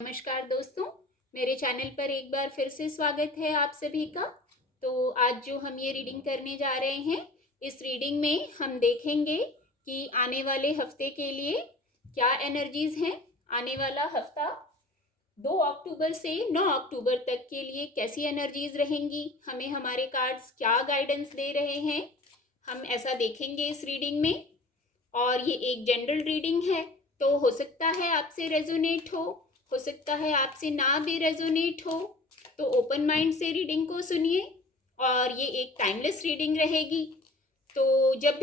नमस्कार दोस्तों, मेरे चैनल पर एक बार फिर से स्वागत है आप सभी का। तो आज जो हम ये रीडिंग करने जा रहे हैं, इस रीडिंग में हम देखेंगे कि आने वाले हफ्ते के लिए क्या एनर्जीज हैं। आने वाला हफ्ता 2 अक्टूबर से 9 अक्टूबर तक के लिए कैसी एनर्जीज रहेंगी, हमें हमारे कार्ड्स क्या गाइडेंस दे रहे हैं, हम ऐसा देखेंगे इस रीडिंग में। और ये एक जनरल रीडिंग है, तो हो सकता है आपसे रेजोनेट हो सकता है आपसे ना भी रेजोनेट हो। तो ओपन माइंड से रीडिंग को सुनिए और ये एक टाइमलेस रीडिंग रहेगी। तो जब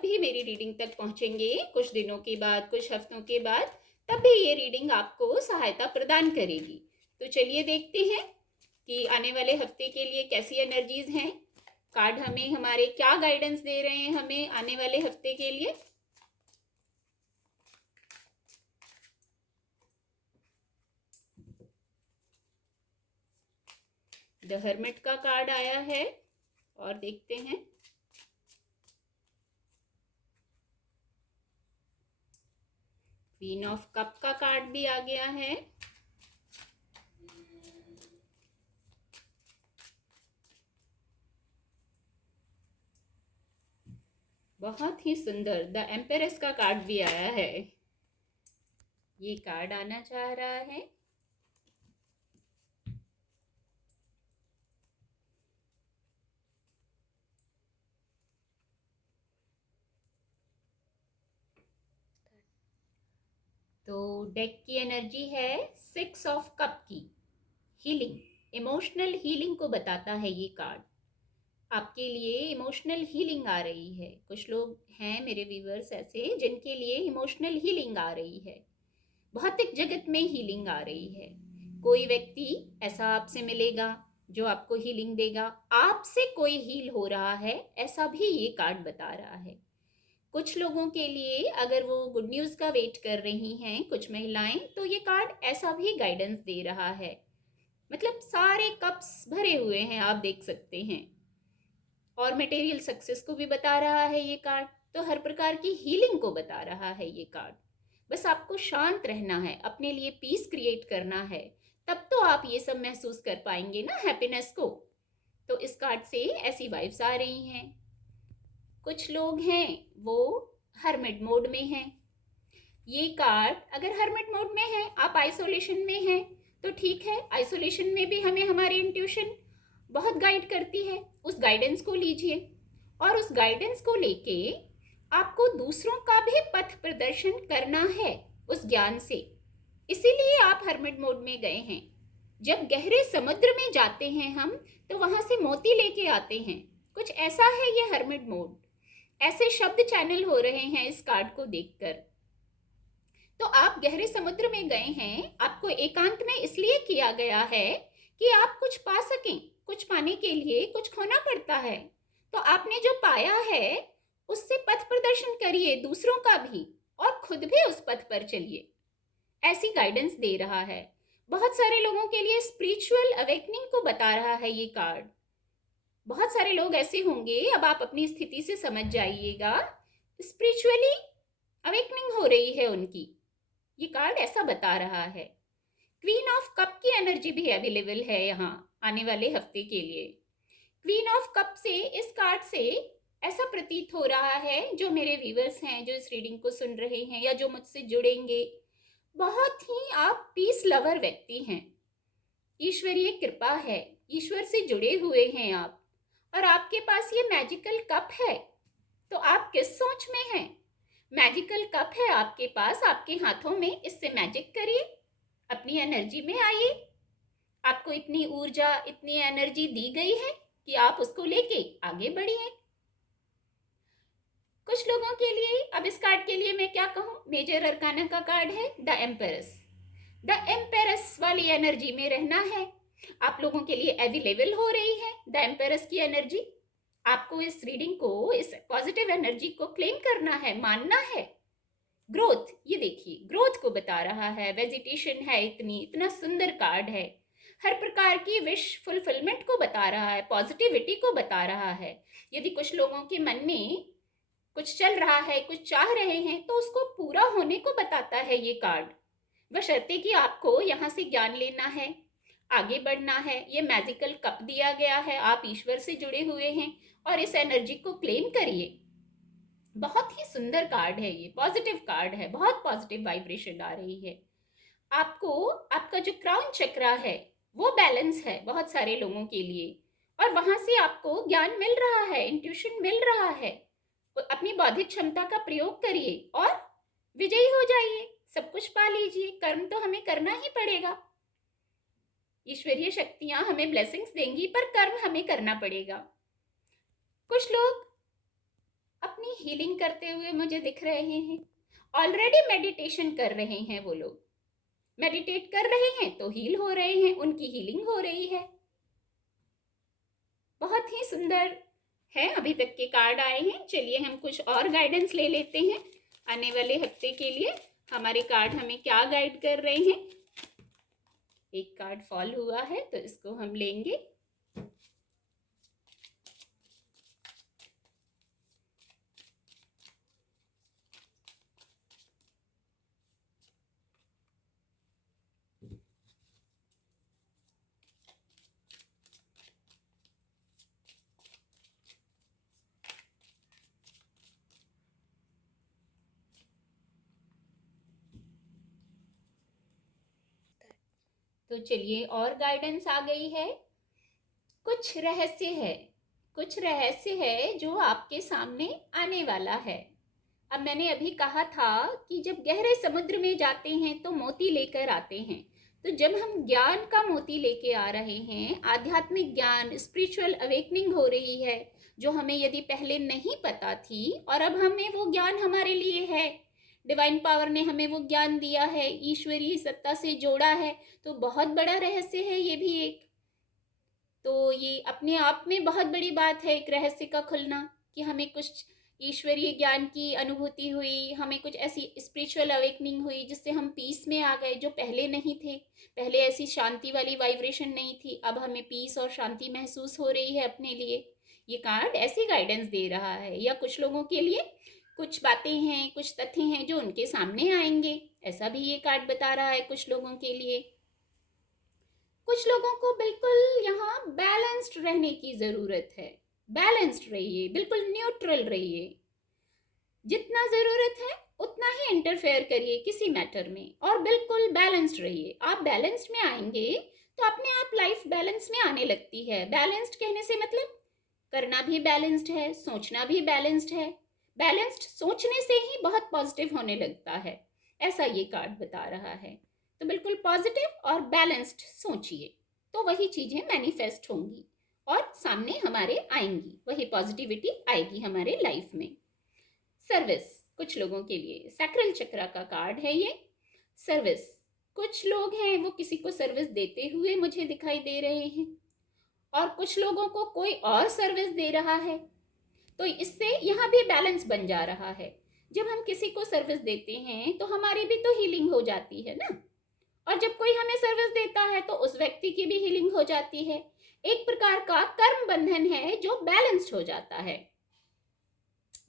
भी मेरी रीडिंग तक पहुंचेंगे, कुछ दिनों के बाद, कुछ हफ्तों के बाद, तब भी ये रीडिंग आपको सहायता प्रदान करेगी। तो चलिए देखते हैं कि आने वाले हफ्ते के लिए कैसी एनर्जीज हैं। कार्ड हमें हमारे क्या गाइडेंस दे रहे हैं हमें आने वाले हफ्ते के लिए। द हर्मिट का कार्ड आया है और देखते हैं। क्वीन ऑफ कप का कार्ड भी आ गया है। बहुत ही सुंदर द एम्पेरेस का कार्ड भी आया है। ये कार्ड आना चाह रहा है। तो डेक की एनर्जी है 6 ऑफ कप की। हीलिंग, इमोशनल हीलिंग को बताता है ये कार्ड। आपके लिए इमोशनल हीलिंग आ रही है। कुछ लोग हैं मेरे व्यूअर्स ऐसे जिनके लिए इमोशनल हीलिंग आ रही है, भौतिक जगत में हीलिंग आ रही है। कोई व्यक्ति ऐसा आपसे मिलेगा जो आपको हीलिंग देगा, आपसे कोई हील हो रहा है, ऐसा भी ये कार्ड बता रहा है। कुछ लोगों के लिए अगर वो गुड न्यूज़ का वेट कर रही हैं, कुछ महिलाएं, तो ये कार्ड ऐसा भी गाइडेंस दे रहा है। मतलब सारे कप्स भरे हुए हैं, आप देख सकते हैं। और मटेरियल सक्सेस को भी बता रहा है ये कार्ड। तो हर प्रकार की हीलिंग को बता रहा है ये कार्ड। बस आपको शांत रहना है, अपने लिए पीस क्रिएट करना है, तब तो आप ये सब महसूस कर पाएंगे ना, हैप्पीनेस को। तो इस कार्ड से ऐसी वाइब्स आ रही हैं। कुछ लोग हैं वो हर्मिट मोड में हैं। ये कार्ड अगर हर्मिट मोड में है, आप आइसोलेशन में हैं, तो ठीक है, आइसोलेशन में भी हमें हमारी इंट्यूशन बहुत गाइड करती है। उस गाइडेंस को लीजिए और उस गाइडेंस को लेके आपको दूसरों का भी पथ प्रदर्शन करना है उस ज्ञान से। इसीलिए आप हर्मिट मोड में गए हैं। जब गहरे समुद्र में जाते हैं हम, तो वहां से मोती लेके आते हैं। कुछ ऐसा है ये हर्मिट मोड। ऐसे शब्द चैनल हो रहे हैं इस कार्ड को देखकर। तो आप गहरे समुद्र में गए हैं, आपको एकांत में इसलिए किया गया है कि आप कुछ पा सकें। कुछ पाने के लिए कुछ खोना पड़ता है। तो आपने जो पाया है उससे पथ प्रदर्शन करिए दूसरों का भी, और खुद भी उस पथ पर चलिए। ऐसी गाइडेंस दे रहा है। बहुत सारे लोगों के लिए स्पिरिचुअल अवेकनिंग को बता रहा है ये कार्ड। बहुत सारे लोग ऐसे होंगे, अब आप अपनी स्थिति से समझ जाइएगा, स्पिरिचुअली अवेकनिंग हो रही है उनकी। ये कार्ड ऐसा बता रहा है। क्वीन ऑफ कप की एनर्जी भी अवेलेबल है यहाँ आने वाले हफ्ते के लिए। क्वीन ऑफ कप से, इस कार्ड से ऐसा प्रतीत हो रहा है, जो मेरे व्यूअर्स हैं, जो इस रीडिंग को सुन रहे हैं या जो मुझसे जुड़ेंगे, बहुत ही आप पीस लवर व्यक्ति हैं। ईश्वरीय कृपा है, ईश्वर से जुड़े हुए हैं आप, और आपके पास ये मैजिकल कप है। तो आप किस सोच में हैं? मैजिकल कप है आपके पास, आपके हाथों में, इससे मैजिक करिए, अपनी एनर्जी में आइए। आपको इतनी ऊर्जा, इतनी एनर्जी दी गई है कि आप उसको लेके आगे बढ़िए। कुछ लोगों के लिए, अब इस कार्ड के लिए मैं क्या कहूँ, मेजर अरकाना का कार्ड है द एम्पेरस। द एम्पेरस वाली एनर्जी में रहना है। आप लोगों के लिए अवेलेबल हो रही है द एम्पेरस की एनर्जी। आपको इस रीडिंग को, इस पॉजिटिव एनर्जी को क्लेम करना है, मानना है। ग्रोथ, ये देखिए ग्रोथ को बता रहा है। वेजिटेशन है, इतना सुंदर कार्ड है। हर प्रकार की विश फुलफिलमेंट को बता रहा है, पॉजिटिविटी को बता रहा है। यदि कुछ लोगों के मन में कुछ चल रहा है, कुछ चाह रहे हैं, तो उसको पूरा होने को बताता है ये कार्ड। बशर्ते कि आपको यहाँ से ज्ञान लेना है, आगे बढ़ना है। ये मैजिकल कप दिया गया है, आप ईश्वर से जुड़े हुए हैं और इस एनर्जी को क्लेम करिए। बहुत ही सुंदर कार्ड है, ये पॉजिटिव कार्ड है, बहुत पॉजिटिव वाइब्रेशन आ रही है। आपको आपका जो क्राउन चक्रा है वो बैलेंस है बहुत सारे लोगों के लिए, और वहां से आपको ज्ञान मिल रहा है, इंट्यूशन मिल रहा है। तो अपनी बौद्धिक क्षमता का प्रयोग करिए और विजयी हो जाइए, सब कुछ पा लीजिए। कर्म तो हमें करना ही पड़ेगा, ईश्वरीय शक्तियां हमें ब्लेसिंग्स देंगी, पर कर्म हमें करना पड़ेगा। कुछ लोग अपनी हीलिंग करते हुए मुझे दिख रहे हैं, ऑलरेडी मेडिटेशन कर रहे हैं। वो लोग मेडिटेट कर रहे हैं तो हील हो रहे हैं, उनकी हीलिंग हो रही है। बहुत ही सुंदर है अभी तक के कार्ड आए हैं। चलिए हम कुछ और गाइडेंस ले लेते हैं आने वाले हफ्ते के लिए। हमारे कार्ड हमें क्या गाइड कर रहे हैं। एक कार्ड फॉल हुआ है तो इसको हम लेंगे। तो चलिए और गाइडेंस आ गई है। कुछ रहस्य है, कुछ रहस्य है जो आपके सामने आने वाला है। अब मैंने अभी कहा था कि जब गहरे समुद्र में जाते हैं तो मोती लेकर आते हैं। तो जब हम ज्ञान का मोती लेके आ रहे हैं, आध्यात्मिक ज्ञान, स्पिरिचुअल अवेकनिंग हो रही है, जो हमें यदि पहले नहीं पता थी और अब हमें वो ज्ञान हमारे लिए है। डिवाइन पावर ने हमें वो ज्ञान दिया है, ईश्वरीय सत्ता से जोड़ा है। तो बहुत बड़ा रहस्य है ये भी एक। तो ये अपने आप में बहुत बड़ी बात है, एक रहस्य का खुलना, कि हमें कुछ ईश्वरीय ज्ञान की अनुभूति हुई, हमें कुछ ऐसी स्पिरिचुअल अवेकनिंग हुई जिससे हम पीस में आ गए, जो पहले नहीं थे। पहले ऐसी शांति वाली वाइब्रेशन नहीं थी, अब हमें पीस और शांति महसूस हो रही है अपने लिए। ये कार्ड ऐसी गाइडेंस दे रहा है। या कुछ लोगों के लिए कुछ बातें हैं, कुछ तथ्य हैं जो उनके सामने आएंगे, ऐसा भी ये कार्ड बता रहा है कुछ लोगों के लिए। कुछ लोगों को बिल्कुल यहाँ बैलेंस्ड रहने की ज़रूरत है। बैलेंस्ड रहिए, बिल्कुल न्यूट्रल रहिए। जितना ज़रूरत है उतना ही इंटरफेयर करिए किसी मैटर में, और बिल्कुल बैलेंस्ड रहिए। आप बैलेंस्ड में आएंगे तो अपने आप लाइफ बैलेंस में आने लगती है। बैलेंस्ड कहने से मतलब करना भी बैलेंस्ड है, सोचना भी बैलेंस्ड है। बैलेंस्ड सोचने से ही बहुत पॉजिटिव होने लगता है, ऐसा ये कार्ड बता रहा है। तो बिल्कुल पॉजिटिव और बैलेंस्ड सोचिए, तो वही चीज़ें मैनिफेस्ट होंगी और सामने हमारे आएंगी, वही पॉजिटिविटी आएगी हमारे लाइफ में। सर्विस, कुछ लोगों के लिए सैक्रल चक्रा का कार्ड है ये। सर्विस, कुछ लोग हैं वो किसी को सर्विस देते हुए मुझे दिखाई दे रहे हैं, और कुछ लोगों को कोई और सर्विस दे रहा है। तो इससे यहाँ भी बैलेंस बन जा रहा है। जब हम किसी को सर्विस देते हैं तो हमारी भी तो हीलिंग हो जाती है ना, और जब कोई हमें सर्विस देता है तो उस व्यक्ति की भी हीलिंग हो जाती है। एक प्रकार का कर्म बंधन है जो बैलेंस्ड हो जाता है।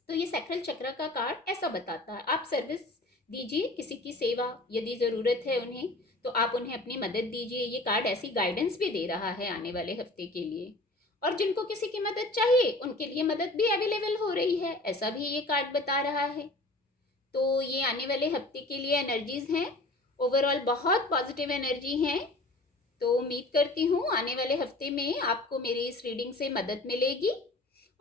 तो ये सैक्रल चक्र का कार्ड ऐसा बताता है। आप सर्विस दीजिए, किसी की सेवा यदि ज़रूरत है उन्हें, तो आप उन्हें अपनी मदद दीजिए। ये कार्ड ऐसी गाइडेंस भी दे रहा है आने वाले हफ्ते के लिए। और जिनको किसी की मदद चाहिए उनके लिए मदद भी अवेलेबल हो रही है, ऐसा भी ये कार्ड बता रहा है। तो ये आने वाले हफ्ते के लिए एनर्जीज हैं। ओवरऑल बहुत पॉजिटिव एनर्जी हैं। तो उम्मीद करती हूँ आने वाले हफ्ते में आपको मेरी इस रीडिंग से मदद मिलेगी।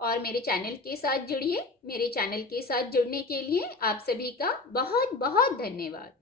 और मेरे चैनल के साथ जुड़िए। मेरे चैनल के साथ जुड़ने के लिए आप सभी का बहुत बहुत धन्यवाद।